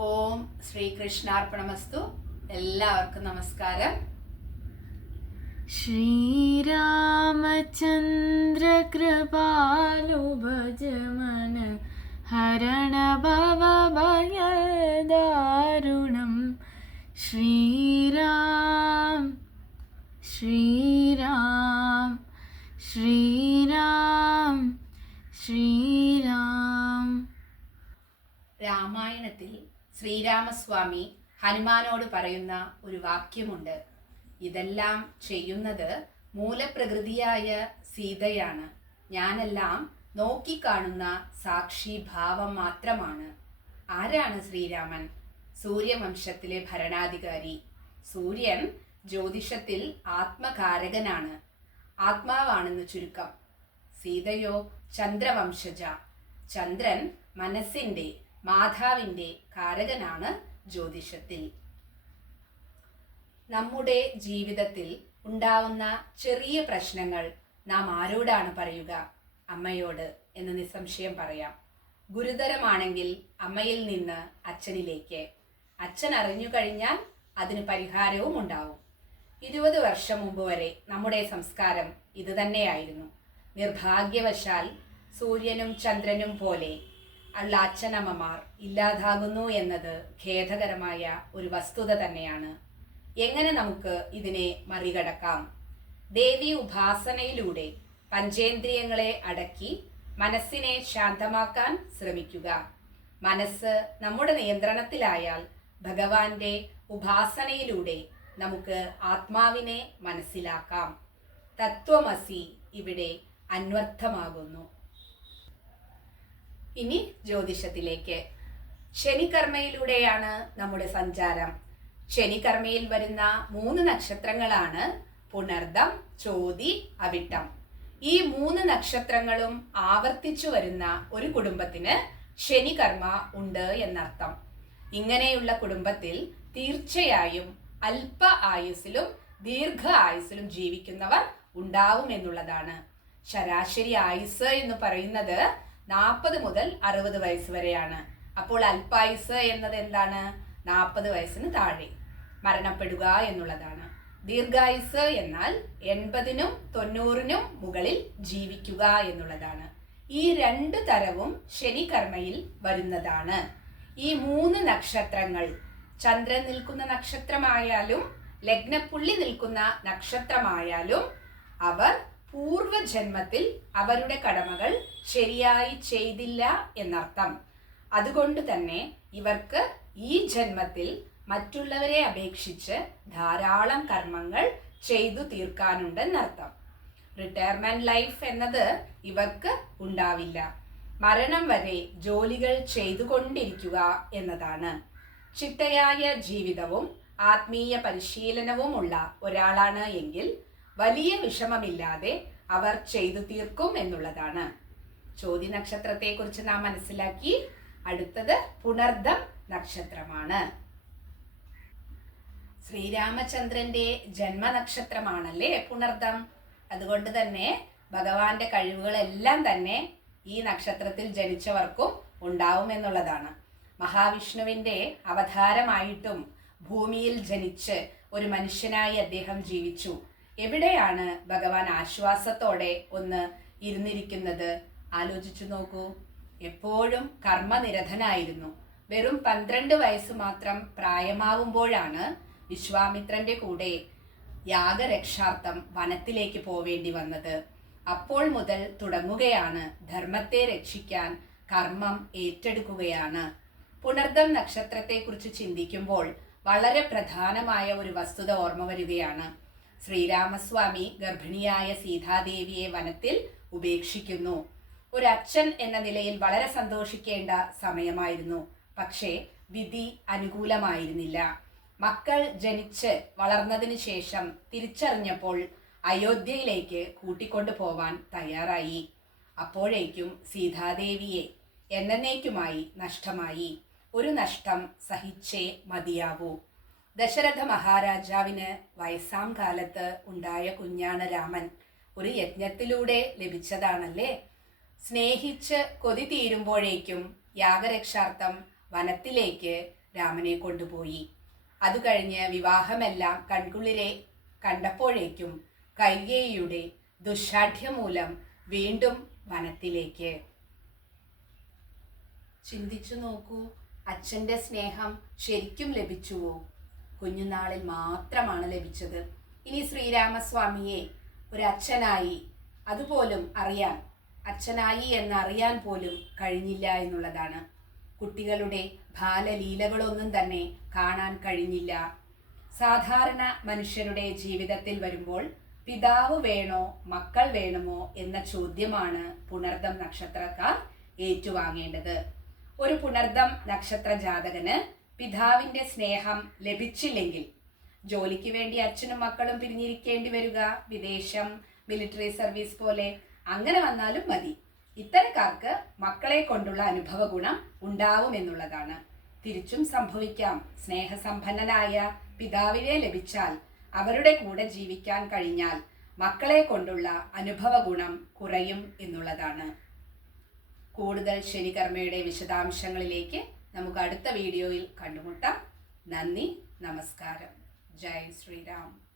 ഓം ശ്രീകൃഷ്ണാർപ്പണമസ്തു. എല്ലാവർക്കും നമസ്കാരം. ശ്രീരാമചന്ദ്ര കൃപാലു ഭജമന ഹരണ ശ്രീരാം ശ്രീരാം ശ്രീരാം ശ്രീരാം. രാമായണത്തിൽ ശ്രീരാമസ്വാമി ഹനുമാനോട് പറയുന്ന ഒരു വാക്യമുണ്ട്. ഇതെല്ലാം ചെയ്യുന്നത് മൂലപ്രകൃതിയായ സീതയാണ്. ഞാനെല്ലാം നോക്കിക്കാണുന്ന സാക്ഷിഭാവം മാത്രമാണ്. ആരാണ് ശ്രീരാമൻ? സൂര്യവംശത്തിലെ ഭരണാധികാരി. സൂര്യൻ ജ്യോതിഷത്തിൽ ആത്മകാരകനാണ്. ആത്മാവാണെന്ന് ചുരുക്കം. സീതയോ ചന്ദ്രവംശജ. ചന്ദ്രൻ മനസ്സിന്റെ മാതാവിന്റെ കാരകനാണ് ജ്യോതിഷത്തിൽ. നമ്മുടെ ജീവിതത്തിൽ ഉണ്ടാവുന്ന ചെറിയ പ്രശ്നങ്ങൾ നാം ആരോടാണ് പറയുക? അമ്മയോട് എന്ന് നിസ്സംശയം പറയാം. ഗുരുതരമാണെങ്കിൽ അമ്മയിൽ നിന്ന് അച്ഛനിലേക്ക്. അച്ഛൻ അറിഞ്ഞു കഴിഞ്ഞാൽ അതിന് പരിഹാരവും ഉണ്ടാവും. ഇരുപത് വർഷം മുമ്പ് വരെ നമ്മുടെ സംസ്കാരം ഇതുതന്നെയായിരുന്നു. നിർഭാഗ്യവശാൽ സൂര്യനും ചന്ദ്രനും പോലെ ഉള്ള അച്ഛനമ്മമാർ ഇല്ലാതാകുന്നു എന്നത് ഖേദകരമായ ഒരു വസ്തുത തന്നെയാണ്. എങ്ങനെ നമുക്ക് ഇതിനെ മറികടക്കാം? ദേവി ഉപാസനയിലൂടെ പഞ്ചേന്ദ്രിയങ്ങളെ അടക്കി മനസ്സിനെ ശാന്തമാക്കാൻ ശ്രമിക്കുക. മനസ്സ് നമ്മുടെ നിയന്ത്രണത്തിലായാൽ ഭഗവാന്റെ ഉപാസനയിലൂടെ നമുക്ക് ആത്മാവിനെ മനസ്സിലാക്കാം. തത്വമസി ഇവിടെ അന്വർത്ഥമാകുന്നു. ഇനി ജ്യോതിഷത്തിലേക്ക്. ശനികർമ്മയിലൂടെയാണ് നമ്മുടെ സഞ്ചാരം. ശനികർമ്മയിൽ വരുന്ന മൂന്ന് നക്ഷത്രങ്ങളാണ് പുണർദം ചോതി അവിട്ടം. ഈ മൂന്ന് നക്ഷത്രങ്ങളും ആവർത്തിച്ചു വരുന്ന ഒരു കുടുംബത്തിന് ശനികർമ്മ ഉണ്ട് എന്നർത്ഥം. ഇങ്ങനെയുള്ള കുടുംബത്തിൽ തീർച്ചയായും അല്പ ആയുസ്സിലും ദീർഘ ആയുസ്സിലും ജീവിക്കുന്നവർ ഉണ്ടാവും എന്നുള്ളതാണ്. ശരാശരി ആയുസ് എന്ന് പറയുന്നത് നാൽപ്പത് മുതൽ അറുപത് വയസ്സ് വരെയാണ്. അപ്പോൾ അൽപായുസ് എന്നത് എന്താണ്? നാൽപ്പത് വയസ്സിന് താഴെ. മരണപ്പെടുക എന്നുള്ളതാണ്. ദീർഘായുസ് എന്നാൽ എൺപതിനും തൊണ്ണൂറിനും മുകളിൽ ജീവിക്കുക എന്നുള്ളതാണ്. ഈ രണ്ട് തരവും ശനി കർമ്മയിൽ വരുന്നതാണ്. ഈ മൂന്ന് നക്ഷത്രങ്ങൾ ചന്ദ്രൻ നിൽക്കുന്ന നക്ഷത്രമായാലും ലഗ്നപ്പുള്ളി നിൽക്കുന്ന നക്ഷത്രമായാലും അവർ പൂർവജന്മത്തിൽ അവരുടെ കടമകൾ ശരിയായി ചെയ്തില്ല എന്നർത്ഥം. അതുകൊണ്ട് തന്നെ ഇവർക്ക് ഈ ജന്മത്തിൽ മറ്റുള്ളവരെ അപേക്ഷിച്ച് ധാരാളം കർമ്മങ്ങൾ ചെയ്തു തീർക്കാനുണ്ടെന്നർത്ഥം. റിട്ടയർമെന്റ് ലൈഫ് എന്നത് ഇവർക്ക് ഉണ്ടാവില്ല. മരണം വരെ ജോലികൾ ചെയ്തുകൊണ്ടിരിക്കുക എന്നതാണ്. ചിട്ടയായ ജീവിതവും ആത്മീയ പരിശീലനവുമുള്ള ഒരാളാണ് എങ്കിൽ വലിയ വിഷമമില്ലാതെ അവർ ചെയ്തു തീർക്കും എന്നുള്ളതാണ്. ചോതി നക്ഷത്രത്തെക്കുറിച്ച് നാം മനസ്സിലാക്കി. അടുത്തത് പുണർദം നക്ഷത്രമാണ്. ശ്രീരാമചന്ദ്രന്റെ ജന്മനക്ഷത്രമാണല്ലേ പുണർദം? അതുകൊണ്ട് തന്നെ ഭഗവാന്റെ കഴിവുകളെല്ലാം തന്നെ ഈ നക്ഷത്രത്തിൽ ജനിച്ചവർക്കും ഉണ്ടാവുമെന്നുള്ളതാണ് മഹാവിഷ്ണുവിന്റെ അവതാരമായിട്ടും ഭൂമിയിൽ ജനിച്ച് ഒരു മനുഷ്യനായി അദ്ദേഹം ജീവിച്ചു. എവിടെയാണ് ഭഗവാൻ ആശ്വാസത്തോടെ ഒന്ന് ഇരുന്നിരിക്കുന്നത്? ആലോചിച്ചു നോക്കൂ. എപ്പോഴും കർമ്മനിരതനായിരുന്നു. വെറും പന്ത്രണ്ട് വയസ്സ് മാത്രം പ്രായമാവുമ്പോഴാണ് വിശ്വാമിത്രന്റെ കൂടെ യാഗരക്ഷാർത്ഥം വനത്തിലേക്ക് പോവേണ്ടി വന്നത്. അപ്പോൾ മുതൽ തുടങ്ങുകയാണ് ധർമ്മത്തെ രക്ഷിക്കാൻ കർമ്മം ഏറ്റെടുക്കുകയാണ്. പുണർദം നക്ഷത്രത്തെക്കുറിച്ച് ചിന്തിക്കുമ്പോൾ വളരെ പ്രധാനമായ ഒരു വസ്തുത ഓർമ്മ വരികയാണ്. ശ്രീരാമസ്വാമി ഗർഭിണിയായ സീതാദേവിയെ വനത്തിൽ ഉപേക്ഷിക്കുന്നു. ഒരു അച്ഛൻ എന്ന നിലയിൽ വളരെ സന്തോഷിക്കേണ്ട സമയമായിരുന്നു. പക്ഷേ വിധി അനുകൂലമായിരുന്നില്ല. മക്കൾ ജനിച്ച് വളർന്നതിന് ശേഷം തിരിച്ചറിഞ്ഞപ്പോൾ അയോധ്യയിലേക്ക് കൂട്ടിക്കൊണ്ടു പോവാൻ തയ്യാറായി. അപ്പോഴേക്കും സീതാദേവിയെ എന്നേക്കുമായി നഷ്ടമായി. ഒരു നഷ്ടം സഹിച്ചേ മതിയാവൂ. ദശരഥ മഹാരാജാവിന് വയസ്സാം കാലത്ത് ഉണ്ടായ കുഞ്ഞാണ് രാമൻ. ഒരു യജ്ഞത്തിലൂടെ ലഭിച്ചതാണല്ലേ? സ്നേഹിച്ച് കൊതി തീരുമ്പോഴേക്കും യാഗരക്ഷാർത്ഥം വനത്തിലേക്ക് രാമനെ കൊണ്ടുപോയി. അത് കഴിഞ്ഞ് വിവാഹമെല്ലാം കൺകുളിരെ കണ്ടപ്പോഴേക്കും കൈകേയിയുടെ ദുഷാഠ്യം മൂലം വീണ്ടും വനത്തിലേക്ക്. ചിന്തിച്ചു നോക്കൂ അച്ഛന്റെ സ്നേഹം ശരിക്കും ലഭിച്ചുവോ? കുഞ്ഞുനാളിൽ മാത്രമാണ് ലഭിച്ചത്. ഇനി ശ്രീരാമസ്വാമിയെ ഒരു അച്ഛനായി അതുപോലും അറിയാൻ അച്ഛനായി എന്നറിയാൻ പോലും കഴിഞ്ഞില്ല എന്നുള്ളതാണ്. കുട്ടികളുടെ ബാലലീലകളൊന്നും തന്നെ കാണാൻ കഴിഞ്ഞില്ല. സാധാരണ മനുഷ്യരുടെ ജീവിതത്തിൽ വരുമ്പോൾ പിതാവ് വേണോ മക്കൾ വേണമോ എന്ന ചോദ്യമാണ് പുണർദം നക്ഷത്രക്കാർ ഏറ്റുവാങ്ങേണ്ടത്. ഒരു പുണർദം നക്ഷത്ര ജാതകന് പിതാവിന്റെ സ്നേഹം ലഭിച്ചില്ലെങ്കിൽ ജോലിക്ക് വേണ്ടി അച്ഛനും മക്കളും പിരിഞ്ഞിരിക്കേണ്ടി വരിക വിദേശം മിലിറ്ററി സർവീസ് പോലെ അങ്ങനെ വന്നാലും മതി. ഇത്തരക്കാർക്ക് മക്കളെ കൊണ്ടുള്ള അനുഭവ ഗുണം ഉണ്ടാവും എന്നുള്ളതാണ്. തിരിച്ചും സംഭവിക്കാം. സ്നേഹസമ്പന്നനായ പിതാവിനെ ലഭിച്ചാൽ അവരുടെ കൂടെ ജീവിക്കാൻ കഴിഞ്ഞാൽ മക്കളെ കൊണ്ടുള്ള അനുഭവ ഗുണം കുറയും എന്നുള്ളതാണ്. കൂടുതൽ ശനികർമ്മയുടെ വിശദാംശങ്ങളിലേക്ക് നമുക്ക് അടുത്ത വീഡിയോയിൽ കണ്ടുമുട്ടാം. നന്ദി നമസ്കാരം. ജയ് ശ്രീരാം.